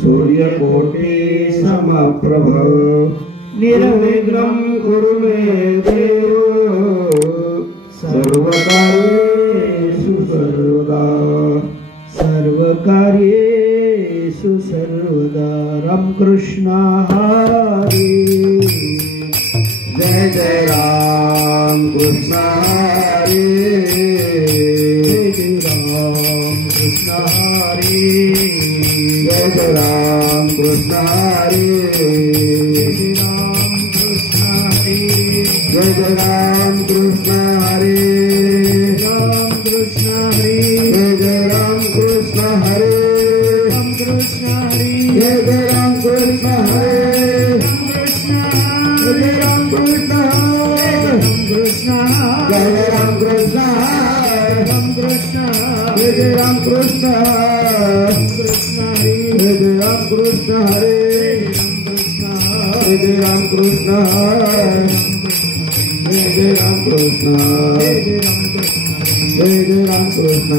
सूर्यकोटि समप्रभ निर्विघ्नं कुरु मे देव सर्वकार्येषु सर्वदा सर्वकार्येषु सर्वदा। रामकृष्ण हरि जय जय राम कृष्ण हरि जय राम कृष्ण हरि जय जय राम कृष्ण हरि जय जय राम कृष्ण हरि राम कृष्ण हरि जय जय राम कृष्ण हरि राम कृष्ण हरि जय जय राम कृष्ण हरि जय जय राम कृष्ण जय जय राम कृष्ण राम कृष्ण जय जय राम कृष्ण जय जय राम कृष्ण हरे जय जय राम कृष्ण जय जय राम कृष्ण जय जय राम कृष्ण।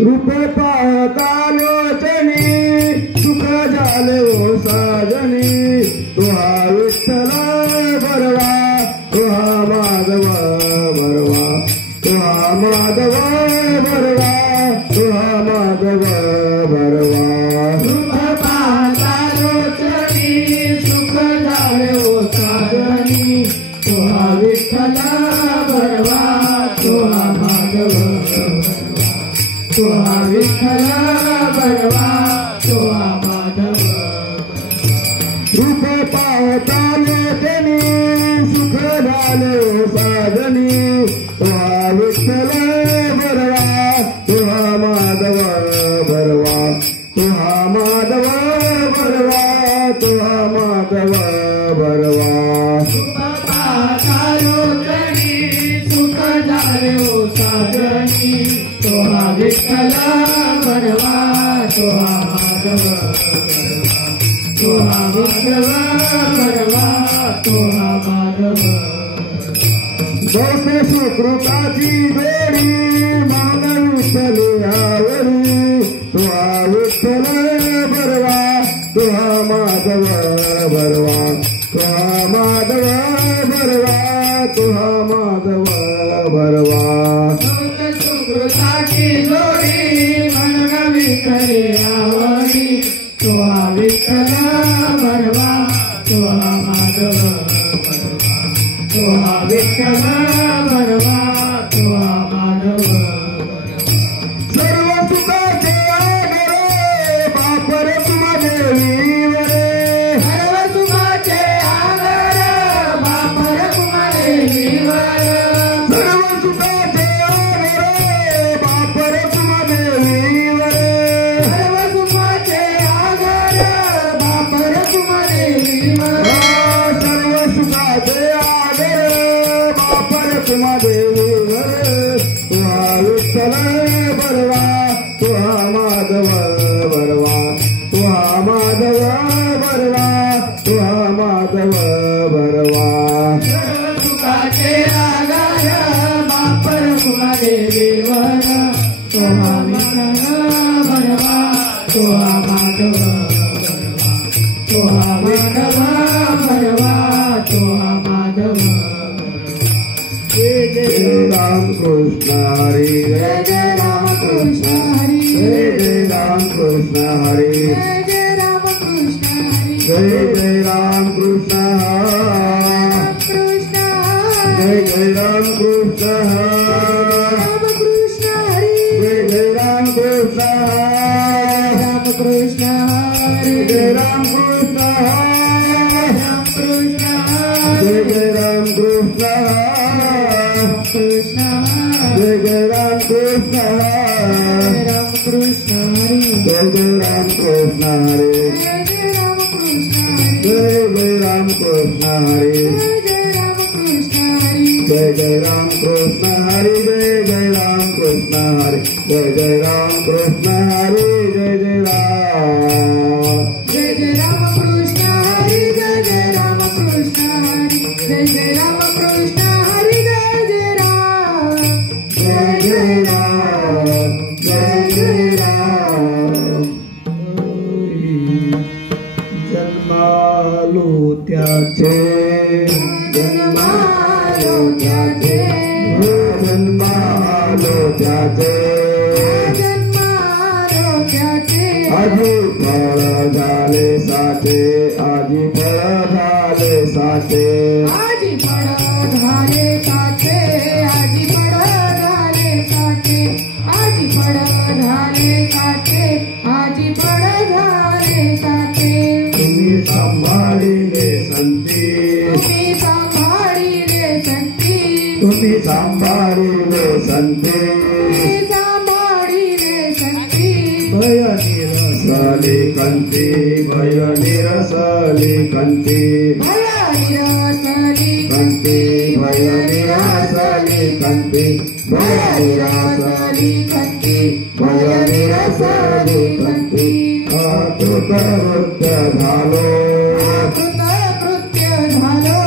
रूपे पाहतालोचनी सुख झाले ओ साजनी तुहा विठ्ठल बरवा तुहा माधव बरवा तुहा माधव बरवा तुहा माधव बरवा। रूप पाहतालोचनी सुख झाले ओ साजनी तुहा विठ्ठल बरवा तुहा माधव तुहा विठ्ठल बरवा तुहा माधव। रूप पाहतालोचनी सुख झाले साजनी तुहा विठ्ठल बरवा तुहा माधव बरवा तुहा माधव बरवा तुहा माधव बरवा। रूप पाहतालोचनी सुख झाले साजनी तुहा विठ्ठल बरवा तुहा माधव तुहा माधव बरवा तुहा माधव। जैसे सुकृताची बेडी मान विठ्ठल आवरी तुहा विठ्ठल बरवा तुहा माधव बरवा तुहा माधव बरवा तुहा माधव बरवा। सुकृताची जोडी मन विठ्ठल आवरी तुहा विठ्ठल बरवा तुहा माधव तुहा विठ्ठल बरवा तुहा माधव। सर्व सुखाचे आगरे बापर तुमा देवीवरे सर्व सुखाचे आगरे बापर तुमा देवीवरे सर्व सुखाचे आगरे बापर तुमा देवीवरे सर्व सुखाचे आगरे बापर तुमा देवीवरे सर्व सुखाचे तुमा देवीवरे तुहा विठ्ठल बरवा तुहा माधव बरवा तुहा माधव बरवा तुहा माधव बरवा। सुखाचे आगार बापर तुमा देवीवर तुहा विठ्ठल बरवा तुहा माधव तुहा माधव बरवा तुहा माधव। जय जय राम कृष्ण हरि जय जय राम कृष्ण हरि जय जय राम कृष्ण हरि जय राम कृष्ण हरि जय जय राम कृष्ण जय जय राम कृष्ण राम कृष्ण हरि जय जय राम कृष्ण राम कृष्ण हरि जय राम कृष्ण राम कृष्ण जय जय राम कृष्ण कृष्ण जय जय राम कृष्ण राम कृष्ण हरि जय जय राम कृष्ण हरि जय जय राम कृष्ण हरि जय जय राम कृष्ण हरि जय जय राम कृष्ण हरि जय जय राम कृष्ण हरि जय जय राम कृष्ण हरि जय जय राम कृष्ण हरि जय जय राम कृष्ण हरि जय जय राम त्याचे जन्मालो त्याचे जन्मालो त्याचे जन्मालो त्याचे आजी फळ झाले साचे आजी फळ झाले साचे आजी फळ झाले साचे आजी फळ झाले साचे आजी फळ झाले साचे आजी फळ झाले साचे तुम्ही सांभाळिले संती तुम्ही सांभाळिले संती तुम्ही सांभाळिले संती तुम्ही सांभाळिले संती भय निरसली कंती भय निरसली कंती भय निरसली कंती भय निरसली कंती भय निरसली कंती भय निरसली कंती कृतकृत्य झालो कृतकृत्य झालो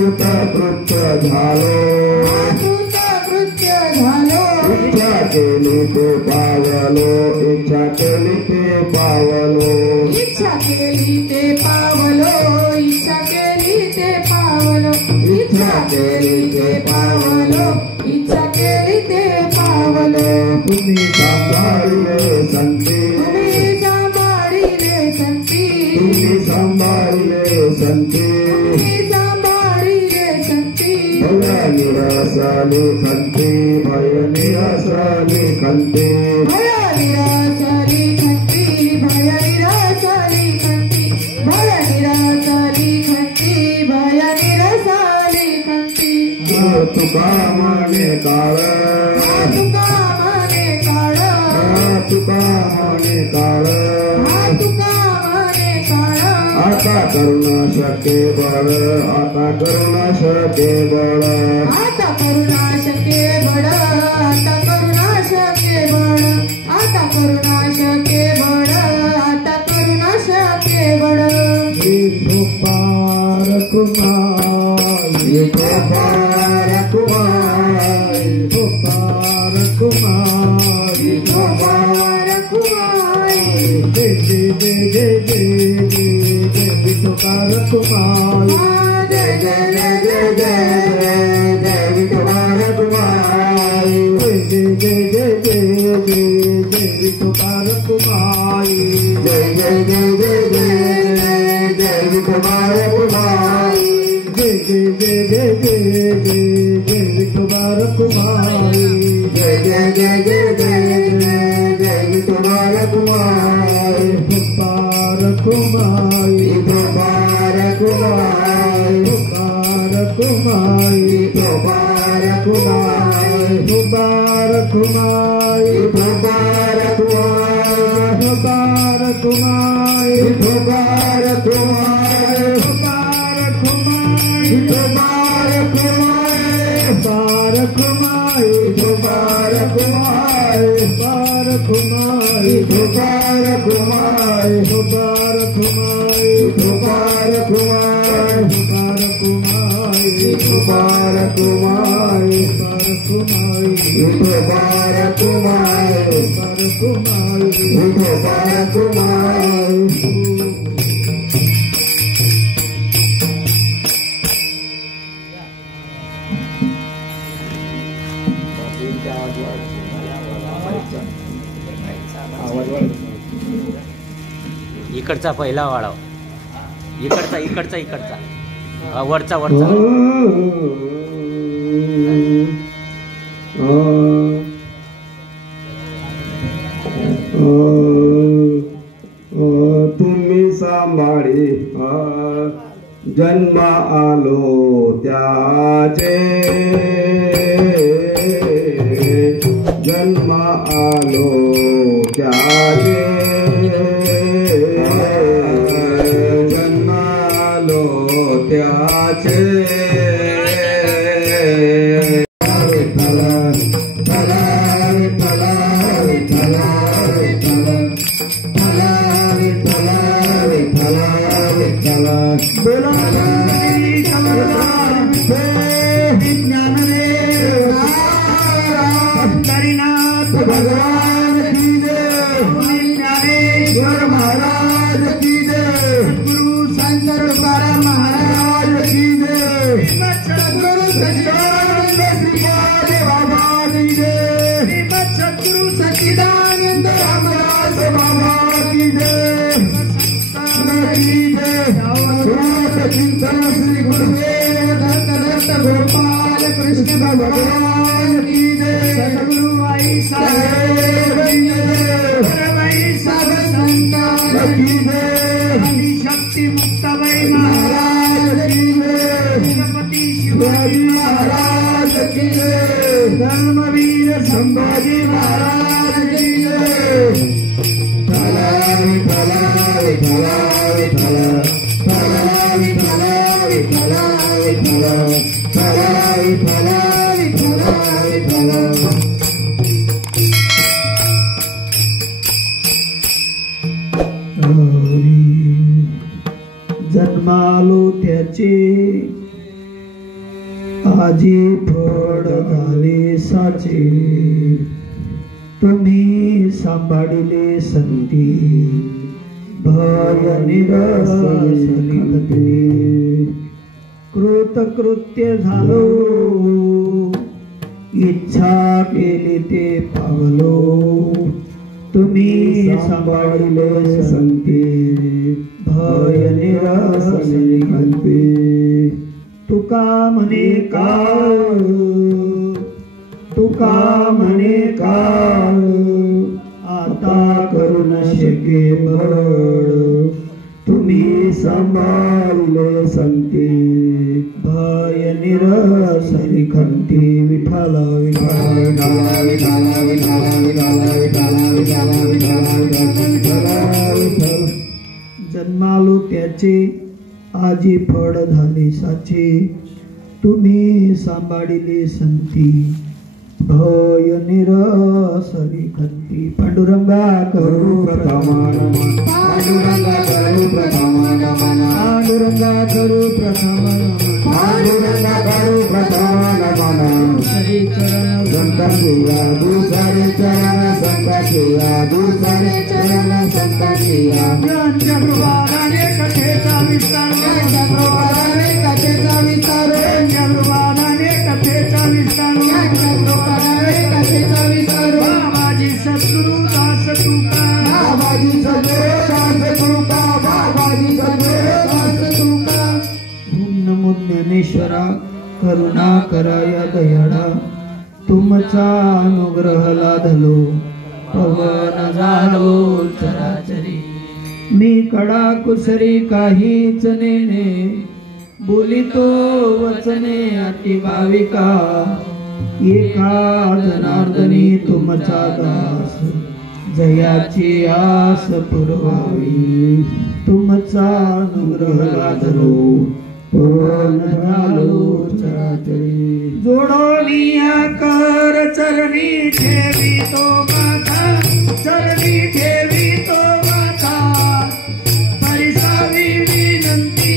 कृतकृत्य झालो कृतकृत्य झालो इच्छा केली ते पावलो इच्छा केली ते पावलो इच्छा केली ते पावलो इच्छा केली ते पावलो इच्छा केली ते पावलो इच्छा केली ते पावलो तुम्ही सांभाळिले संती तुम्ही सांभाळिले संती तुम्ही सांभाळिले संती तुम्ही सांभाळिले संती भय निरसली कंती भय निरसली कंती भय निरसली कंती भय निरसली कंती भय निरसली कंती भय निरसली कंती तुका म्हणे काळ तुका म्हणे काळ तुका म्हणे काळ तुका म्हणे काळ आता करुण शके बळ आता करुण शके बळ आता करुणा शके बळ आता करुणा शके बळ आता करुणा शके बळ आता करुणा शके बळ पार कुमार पार कुमार पार कुमार कुमार कुमारी जय जय जय जय जय जय जय विठोबार कुमार जय जय जय जय जय जय विठोबार कुमार जय जय जय जय जय जय जय विठोबार कुमार जय जय जय जय जय जय विठोबार कुमार जय जय जय जय जय जय जय विठोबार कुमार जय जय जय जय जय जय विठोबार कुमार पुकार कुमारी पुकार कुमारी पुकार कुमारी पुकार कुमारी पुकार कुमारी पुकार कुमारी पुकार कुमारी पुकार कुमारी पुकार कुमारी पुकार कुमारी पुकार कुमारी पुकार कुमारी पुकार कुमारी पुकार कुमारी पुकार कुमारी पुकार कुमारी पुकार कुमारी पुकार कुमारी पुकार कुमारी इकडचा पहिला वाढव इकडचा इकडचा इकडचा वरचा वरचा तुम्ही सांभाळी जन्म आलो त्याचे जन्म आलो त्याचे जन्म आलो त्याचे भगवान की जय, ज्ञानेश्वर महाराज की जय, गुरु संत तुकाराम चिंतन श्री गुरुदेव दत्त दत्त गोपाल कृष्ण भगवान की जय। सद्गुरु आई साहेब की जय। परमई सब संतान की जय। आदिशक्ति मुक्ताबाई महाराज की जय। छत्रपती शिवाजी महाराज की जय। धर्मवीर संभाजी महाराज की जय। विठला विठला विठला विठला विठला विठला विठला विठला विठला विठला विठला। जन्मालो त्याचे आजी फळ झाले साचे तुम्ही सांभाळिले संती भय निरसली कृतकृत्य झालो इच्छा केली ते पावलो तुम्ही सांभाळिले संती भय निरसली तुका म्हणे काळ तुका म्हणे काळ आता करून शके बळ तुम्ही सांभाळले संती भय निरसली खंती। विठ्ठल विठ्ठल विठ्ठल विठ्ठल विठ्ठल विठ्ठल विठ्ठल विठ्ठल विठ्ठल। जन्मालो त्याचे आजी फळ झाले साचे तुम्ही सांभाळिले संती भय निरसली खंती। पांडुरंगा करू प्रथमा नमन पांडुरंगा करू प्रथमा नमन पांडुरंगा करू प्रथमा नमन पांडुरंगा करू प्रथमा नमन। श्री चरण संतांकिया दुसरे चरण संतांकिया दुसरे चरण संतांकिया। ज्ञानप्रवादाने कथेचा विस्तार ज्ञानप्रवादाने कथेचा विस्तार ज्ञानप्रवादाने कथेचा विस्तार ज्ञानप्रवादाने कथेचा विस्तार। बाबाजी सद्गुरु दास तुका बाबाजी सद्गुरु दास तुका बाबाजी सद्गुरु दास तुका। ओम नमो ज्ञानेश्वरा करुणा कराया दयाळा तुमचा अनुग्रह लाधलो पवन झालो चराचरी। मी कडा कुसरी काहीच नेने बोलितो वचने अति भाविका एका जनार्दनी तुमचा दास जयाची आस पुरवावी तुमचा अनुग्रह लाधलो पवन झालो चराचरी। जोडोनिया कर चरणी ठेवी तो माथा चरणी ठेवी तो माथा परिसावी विनंती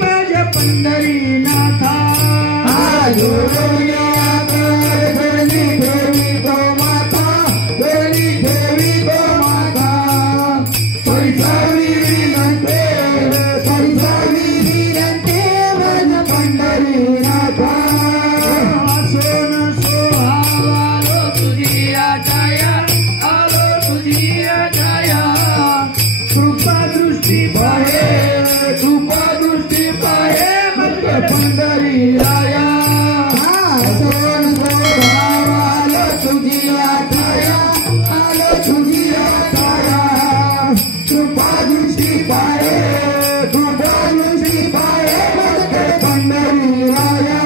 माझ्या पंढरीनाथा। जोडोनिया कर चरणी ठेवी तो माथा चरणी ठेवी तो माथा परिसावी विनंती माझ्या पंढरीनाथा। सोन सोहावालो तुझी आचाया आलो तुझी आचाया कृपा दृष्टी पाहे माझ्या पंढरी राया। सोन सोहावालो तुझी आचाया आलो तुझी आचाया कृपा दृष्टी पाहे माझ्या पंढरी राया।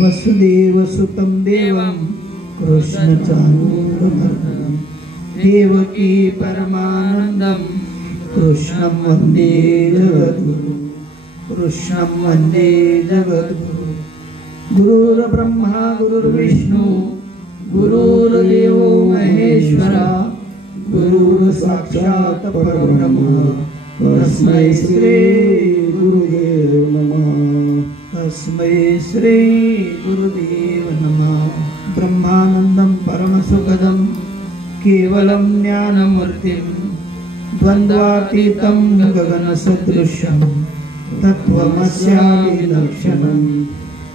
वसुदेव सुतं देवं कृष्ण चानूरमर्दनं देवकी परमानंदं कृष्णं वंदे जगद्गुरु कृष्णं वंदे जगद्गुरु। गुरुर्ब्रह्मा गुरुर्विष्णु गुरुर्देवो महेश्वरा गुरुर्साक्षात् परब्रह्म तस्मै श्री गुरुदेव नमः तस्मै श्री गुरुदेव नमः। ब्रह्मानंदं परमसुखदं केवलं ज्ञानमूर्तिं द्वन्द्वातीतं गगनसदृशं तत्त्वमस्यादिलक्षणं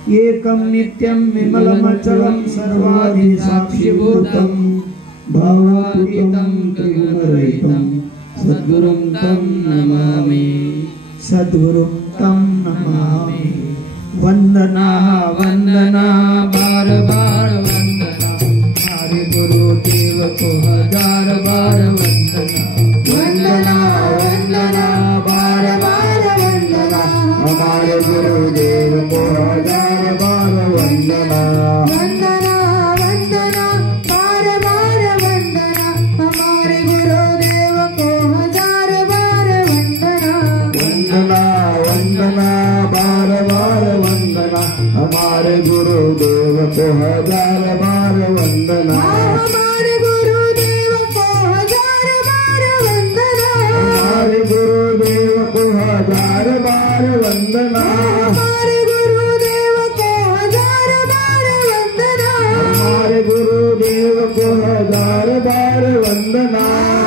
एकं नित्यं विमलमचलं सर्वाधिसाक्षिभूतं भावातीतं त्रिगुणरहितं सद्गुरुं तं नमामि सद्गुरुं तं नमामि वंदना वंदना बार बार वंदना हमारे गुरुदेव को हजार बार वंदना वंदना वंदना बार बार वंदना हमारे गुरुदेव को हजार बार वंदना वंदना वंदना बार बार वंदना हमारे गुरुदेव को हजार बार वंदना वंदना वंदना बार बार वंदना हमारे गुरुदेव को हजार बार वंदना हमारे गुरुदेव को हजार बार वंदना हमारे गुरुदेव को हजार बार वंदना हमारे गुरुदेव को हजार बार वंदना हमारे गुरुदेव को हजार बार वंदना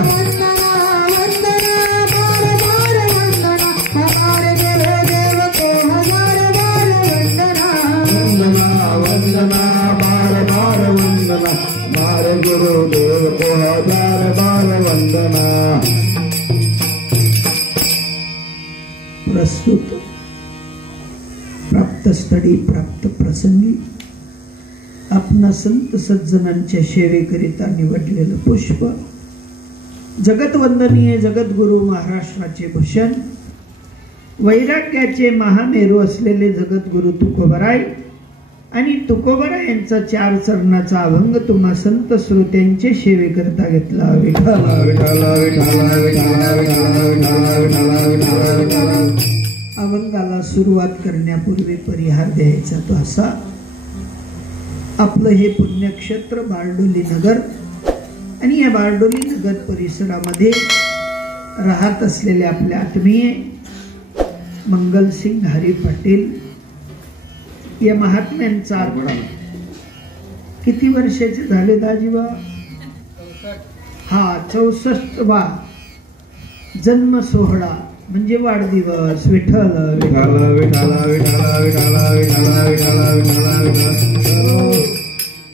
वंदना वंदना बार बार वंदना हमारे गुरुदेव को हजार बार वंदना वंदना वंदना बार बार वंदना हमारे गुरुदेव को हजार बार वंदना। प्रस्तुत प्राप्त स्थळी प्राप्त प्रसंगी आपणा संत सज्जनांच्या सेवेकरिता निवडलेलं पुष्प जगतवंदनीय जगद्गुरु महाराष्ट्राचे भूषण वैराग्याचे महामेरू असलेले जगद्गुरु तुकोबराय आणि तुकोबराय यांचा 4 चरणाचा अभंग तुम्हा संत श्रोत्यांचे सेवेकरिता घेतला। विठाला विठाला विठाला विठाला विठाला विठाला। अभंगाला सुरुवात करण्यापूर्वी परिहार द्यायचा तो असा, आपलं हे पुण्यक्षेत्र बारडोली नगर आणि या बारडोली नगर परिसरामध्ये राहत असलेले आपले आत्मीय मंगलसिंग हरी पाटील या महात्म्यांचा किती वर्षाचे झाले दाजीबा? हा 64वा जन्म सोहळा म्हणजे वाढदिवस। विठ्ठल विठ्ठल विठ्ठल विठ्ठल विठ्ठल विठ्ठल विठ्ठल विठ्ठल